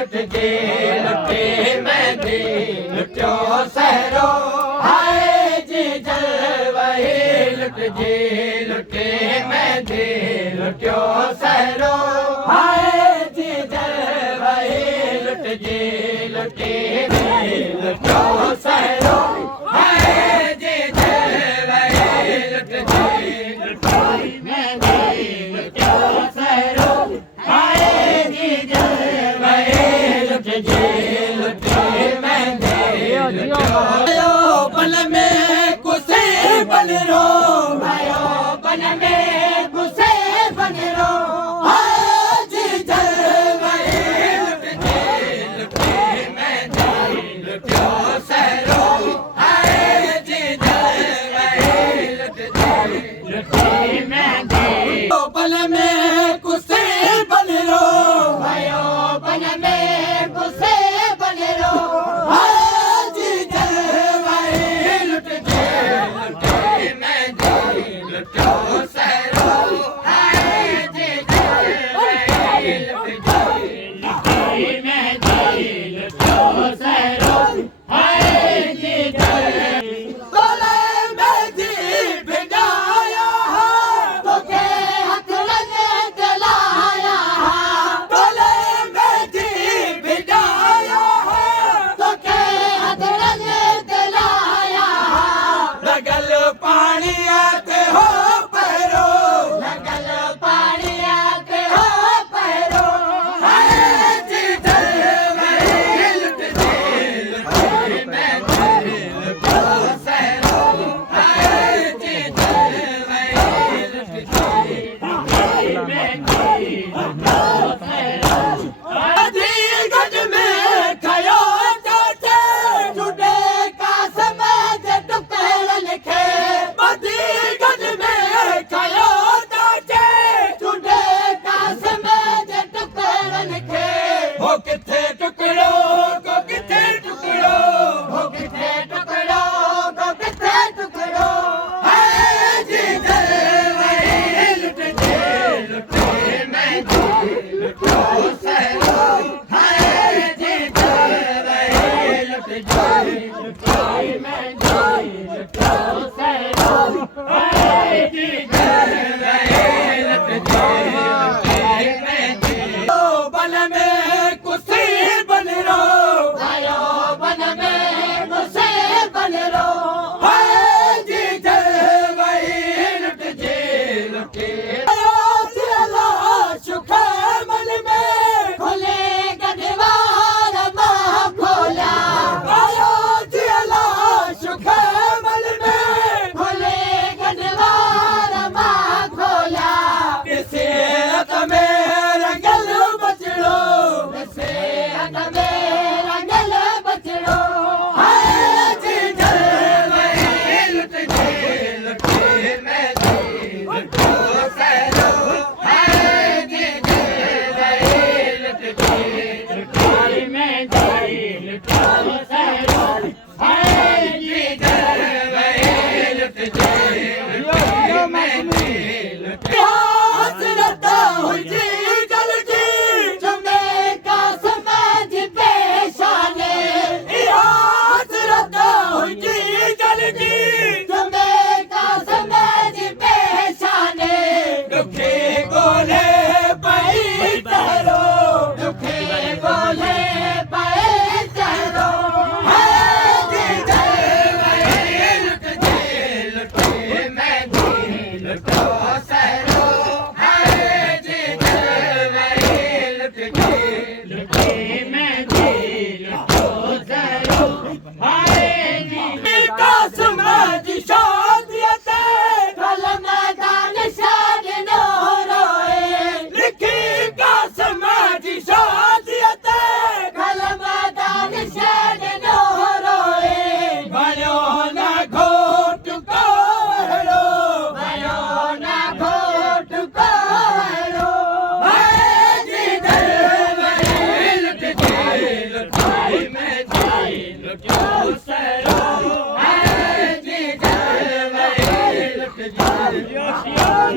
लुट जे लुटे मैं दे लुटियो सहरो हाय जी जल वही लुट जे लुटे मैं दे लुटियो सहरो हाय जी जल वही लुट जे लुटे मैं लुटियो सहरो हाय जी जल वही लुट जे लुटे मैं दे लुटियो सहरो हाय जी जल वही लुट जे लुटे मैं दे लुटियो बन में कुसे बन रो भयो बन में कुसे बन रो हाय जी जल वही लुट जे लुटे मैं दे लुटियो सहरो हाय जी जल वही लुट जे लुटे मैं दे बन में कुसे बन रो भयो बन में कुसे बन रो हाय जी जल वही लुट जे लुटे मैं दे लुटियो सहरो हाय जी जल वही लुट जे लुटे मैं दे लुटियो सहरो हाय जी जल तोले में जी भिड़ाया तोखे हथ लगे दिलाया तोले में जी भिड़ाया तोखे हथ लगे दिलाया लगल पानी आते हो पैरो लगल पानी आते हो पैरो हाय जी जल वही लुट जे लुटे मैं दे लुटियो सहरो हाय जी जल वही लुट जे लुटे मैं दे लुटियो सहरो आधी गज में खयो जाते टूटे का समझ टुकड़ लिखे आधी गज में खयो जाते टूटे का समझ टुकड़ लिखे हो किथे टुकड़ो को किथे टुकड़ो हो किथे टुकड़ो को किथे टुकड़ो हाय जी जल वही लुट जे लुटे मैं दे लुटियो सहरो हाय जी जल वही लुट जे लुटे मैं दे लुटियो सहरो हाय जी जल वही लुट जे लुटे मैं दे बन में कुसे बन रो आयो बन में कुसे बन रो हाय जी जल वही लुट जे लुटे चला सुख मन में खोले गढ़वार बाह खोला आयो चला सुख मन में खोले गढ़वार बाह खोला किसे हथ में रंगल बचड़ो किसे हथ में रंगल बचड़ो हाय जी जल वही लुट जे लुटे मैं दे लुटियो सहरो हाय जी जल वही लुट जे लुटे मैं दे लुटियो सहरो हाय जी जल वही लुट जे लुटे मैं दे लुटियो हसरत हुई जी जल की तुम्हें का समझ पेशाने हसरत हुई जी जल की तुम्हें का समझ पेशाने दुखे गोले पाई तरो दुखे गोले पाई तरो हाय जी जल वही लुट जे लुटे मैं दे लुटियो सहरो हाय जी जल वही लुट जे